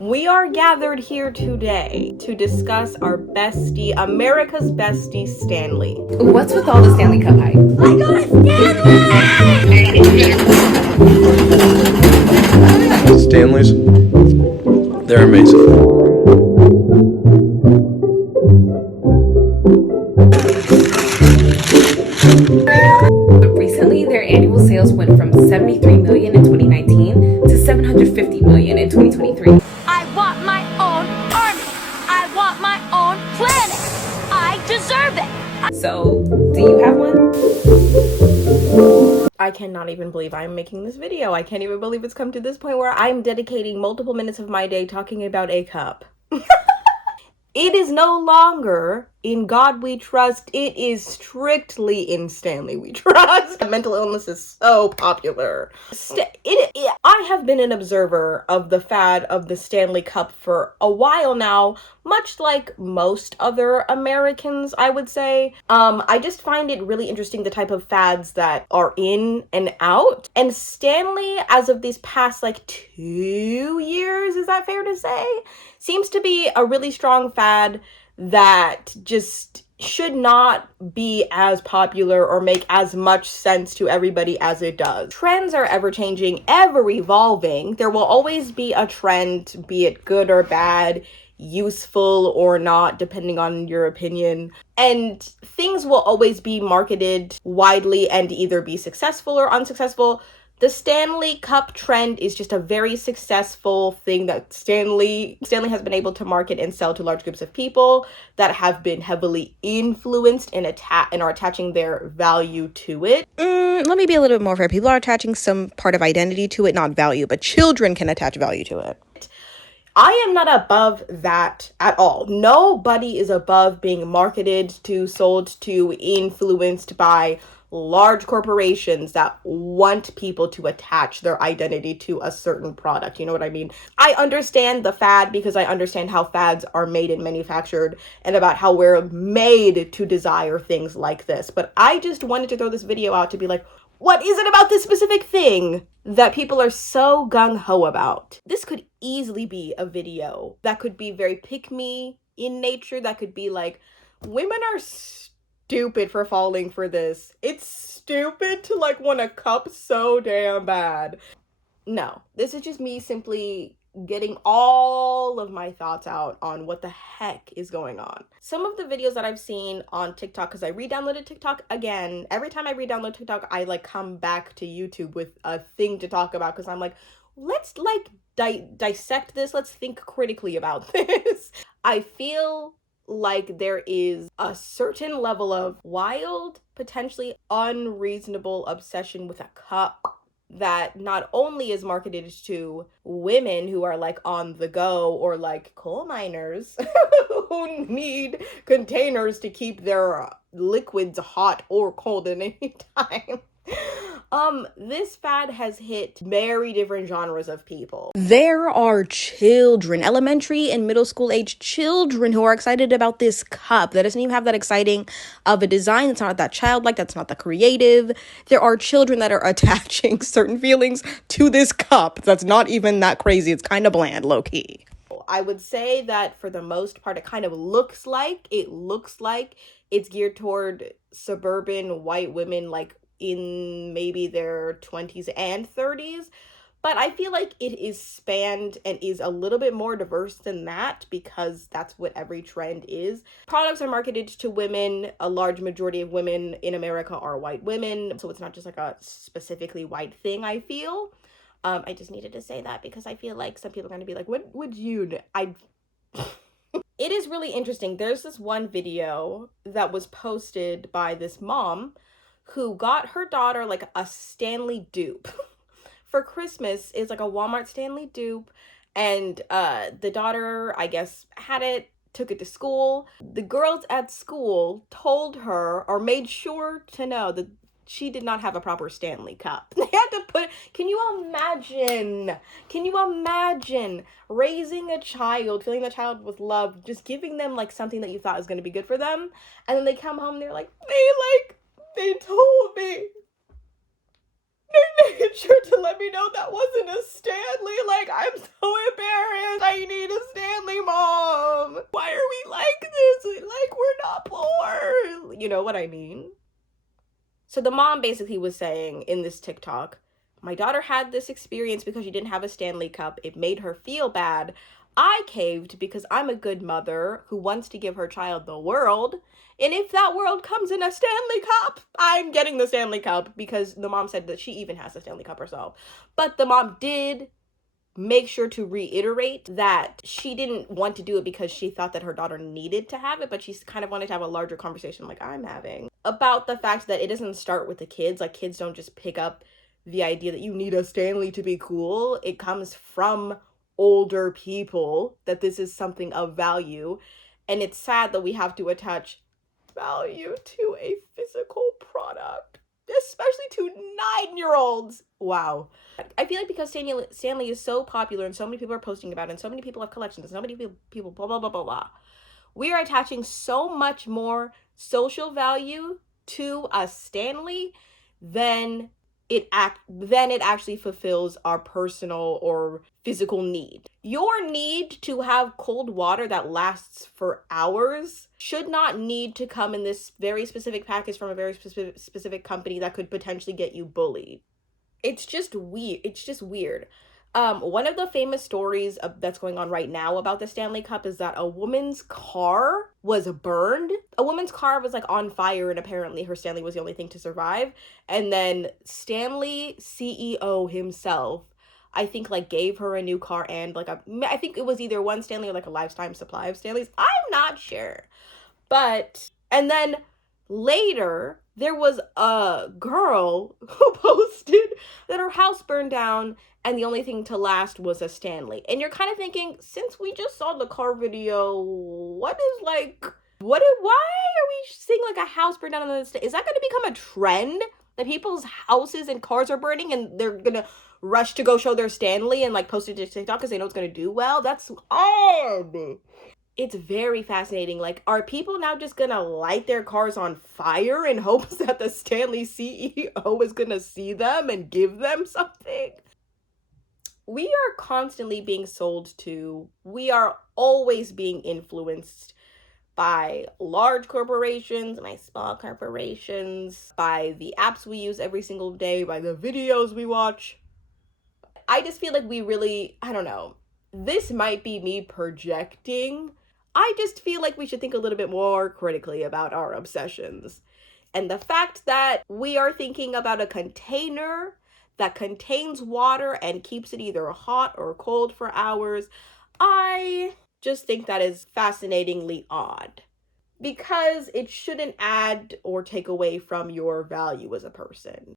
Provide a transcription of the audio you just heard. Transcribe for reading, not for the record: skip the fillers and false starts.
We are gathered here today to discuss our bestie, America's bestie, Stanley. What's with all the Stanley Cup hype? I got a Stanley! Stanleys, they're amazing. But recently, their annual sales went from 73 million in 2019 to 750 million in 2023. I want my own army. I want my own planet. I deserve it. So, do you have one? I cannot even believe I'm making this video. I can't even believe it's come to this point where I'm dedicating multiple minutes of my day talking about a cup. It is no longer In God We Trust. It is strictly In Stanley We Trust. Mental illness is so popular. I have been an observer of the fad of the Stanley Cup for a while now, much like most other Americans, I would say. I just find it really interesting the type of fads that are in and out. And Stanley, as of these past 2 years, is that fair to say? Seems to be a really strong fad that just should not be as popular or make as much sense to everybody as it does. Trends are ever changing, ever evolving. There will always be a trend, be it good or bad, useful or not, depending on your opinion. And things will always be marketed widely and either be successful or unsuccessful. The Stanley Cup trend is just a very successful thing that Stanley has been able to market and sell to large groups of people that have been heavily influenced and are attaching their value to it. Let me be a little bit more fair. People are attaching some part of identity to it, not value, but children can attach value to it. I am not above that at all. Nobody is above being marketed to, sold to, influenced by large corporations that want people to attach their identity to a certain product. You know what I mean? I understand the fad because I understand how fads are made and manufactured and about how we're made to desire things like this. But I just wanted to throw this video out to be like, what is it about this specific thing that people are so gung-ho about? This could easily be a video that could be very pick-me in nature, that could be like, women are stupid for falling for this. It's stupid to want a cup so damn bad. No, this is just me simply getting all of my thoughts out on what the heck is going on. Some of the videos that I've seen on TikTok, because I re-downloaded TikTok again. Every time I re-download TikTok, I come back to YouTube with a thing to talk about because I'm like, let's dissect this. Let's think critically about this. I feel like there is a certain level of wild, potentially unreasonable obsession with a cup that not only is marketed to women who are on the go or coal miners who need containers to keep their liquids hot or cold at any time. This fad has hit very different genres of people. There are children, elementary and middle school age children who are excited about this cup that doesn't even have that exciting of a design. It's not that childlike. That's not that creative. There are children that are attaching certain feelings to this cup. That's not even that crazy. It's kind of bland, low key. I would say that for the most part, it kind of looks like it's geared toward suburban white women, in maybe their 20s and 30s, but I feel like it is spanned and is a little bit more diverse than that because that's what every trend is. Products are marketed to women. A large majority of women in America are white women, so it's not just a specifically white thing, I feel. I just needed to say that because I feel like some people are going to be like, what would you do? It is really interesting. There's this one video that was posted by this mom who got her daughter a Stanley dupe for Christmas. It's a Walmart Stanley dupe, and the daughter, I guess, had it, took it to school. The girls at school told her or made sure to know that she did not have a proper Stanley Cup. They had to put, can you imagine raising a child, filling the child with love, just giving them something that you thought was going to be good for them, and then they come home and they're they told me. They made sure to let me know that wasn't a Stanley. I'm so embarrassed. I need You know what I mean? So the mom basically was saying in this TikTok, my daughter had this experience because she didn't have a Stanley Cup. It made her feel bad. I caved because I'm a good mother who wants to give her child the world. And if that world comes in a Stanley Cup, I'm getting the Stanley Cup, because the mom said that she even has a Stanley Cup herself. But the mom did make sure to reiterate that she didn't want to do it because she thought that her daughter needed to have it, but she kind of wanted to have a larger conversation like I'm having about the fact that it doesn't start with the kids. Like, kids don't just pick up the idea that you need a Stanley to be cool. It comes from older people that this is something of value, and it's sad that we have to attach value to a physical product, especially to 9-year-olds. Wow. I feel like because Stanley is so popular and so many people are posting about it and so many people have collections and so many people blah blah blah blah blah, we are attaching so much more social value to a Stanley than it actually fulfills our personal or physical need. Your need to have cold water that lasts for hours should not need to come in this very specific package from a very specific company that could potentially get you bullied. It's just weird. One of the famous stories that's going on right now about the Stanley Cup is that a woman's car was burned. A woman's car was like on fire, and apparently her Stanley was the only thing to survive. And then Stanley CEO himself, I think, like, gave her a new car and like I think it was either one Stanley or like a lifetime supply of Stanleys. I'm not sure. But, and then later, there was a girl who posted that her house burned down and the only thing to last was a Stanley. And you're kind of thinking, since we just saw the car video, why are we seeing like a house burn down on the state? Is that going to become a trend that people's houses and cars are burning and they're going to rush to go show their Stanley and like post it to TikTok because they know it's going to do well? That's odd. It's very fascinating. Like, are people now just gonna light their cars on fire in hopes that the Stanley CEO is gonna see them and give them something? We are constantly being sold to, we are always being influenced by large corporations, by small corporations, by the apps we use every single day, by the videos we watch. I just feel like we really, I don't know, this might be me projecting. I just feel like we should think a little bit more critically about our obsessions. And the fact that we are thinking about a container that contains water and keeps it either hot or cold for hours, I just think that is fascinatingly odd. Because it shouldn't add or take away from your value as a person.